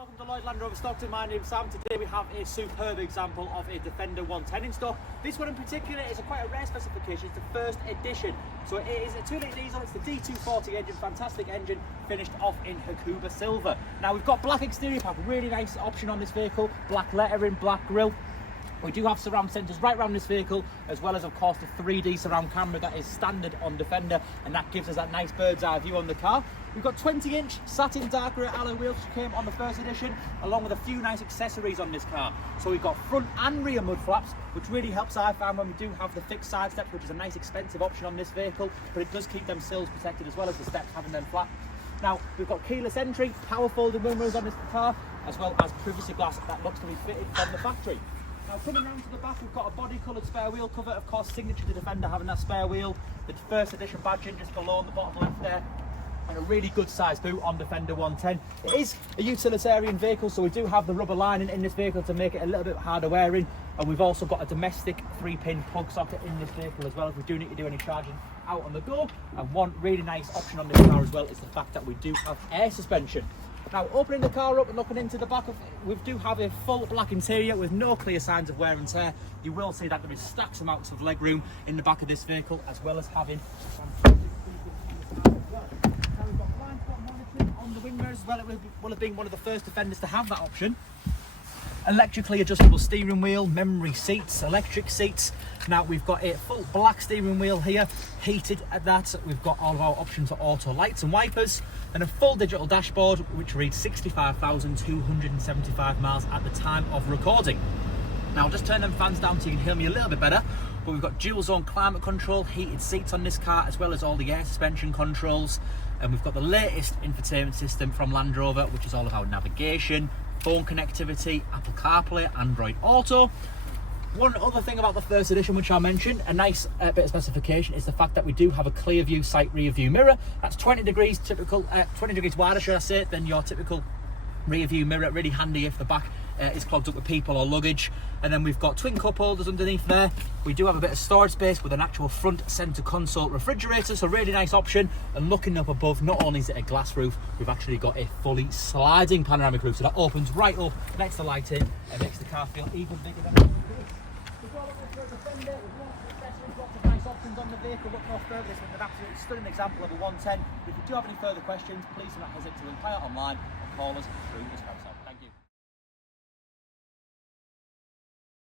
Welcome to Lloyd Land Rover Stockton. My name's Sam. Today we have a superb example of a Defender 110 in stock. This one in particular is quite a rare specification. It's the First Edition. So it is a 2-litre diesel. It's the D240 engine, fantastic engine, finished off in Indus Silver. Now we've got black exterior pack, really nice option on this vehicle. Black lettering, black grille. We do have surround sensors right around this vehicle, as well as of course the 3D surround camera that is standard on Defender, and that gives us that nice bird's eye view on the car. We've got 20-inch satin dark grey alloy wheels which came on the First Edition, along with a few nice accessories on this car. So we've got front and rear mud flaps, which really helps I find when we do have the fixed side steps, which is a nice expensive option on this vehicle, but it does keep them sills protected as well as the steps having them flat. Now we've got keyless entry, power folding windows on this car, as well as privacy glass that looks to be fitted from the factory. Now coming round to the back, we've got a body coloured spare wheel cover, of course signature to Defender having that spare wheel, the First Edition badging just below on the bottom left there, and a really good sized boot on Defender 110. It is a utilitarian vehicle, so we do have the rubber lining in this vehicle to make it a little bit harder wearing, and we've also got a domestic 3-pin plug socket in this vehicle as well, if we do need to do any charging out on the go. And one really nice option on this car as well is the fact that we do have air suspension. Now, opening the car up and looking into the back of it, we do have a full black interior with no clear signs of wear and tear. You will see that there is stacks amounts of leg room in the back of this vehicle, as well as having now we've got blind spot monitoring on the wing mirrors as well. It will have been one of the first Defenders to have that option. Electrically adjustable steering wheel, memory seats, electric seats. Now we've got a full black steering wheel here, heated at that. We've got all of our options for auto lights and wipers, and a full digital dashboard which reads 65,275 miles at the time of recording. Now I'll just turn them fans down so you can hear me a little bit better. But we've got dual zone climate control, heated seats on this car, as well as all the air suspension controls. And we've got the latest infotainment system from Land Rover, which is all about navigation, phone connectivity, Apple CarPlay, Android Auto. One other thing about the First Edition which I'll mention, a nice bit of specification, is the fact that we do have a clear view side rear view mirror. That's 20 degrees typical, 20 degrees wider should I say, than your typical rear view mirror. Really handy if the back is clogged up with people or luggage. And then we've got twin cup holders underneath there. We do have a bit of storage space with an actual front center console refrigerator, so really nice option. And looking up above, not only is it a glass roof, we've actually got a fully sliding panoramic roof, so that opens right up next to lighting and makes the car feel even bigger than it is. We've got a Defender with lots of accessories, lots of nice options on the vehicle. Look no further, this is an absolutely stunning example of a 110. If you do have any further questions, please do not hesitate to inquire online or call us through this website.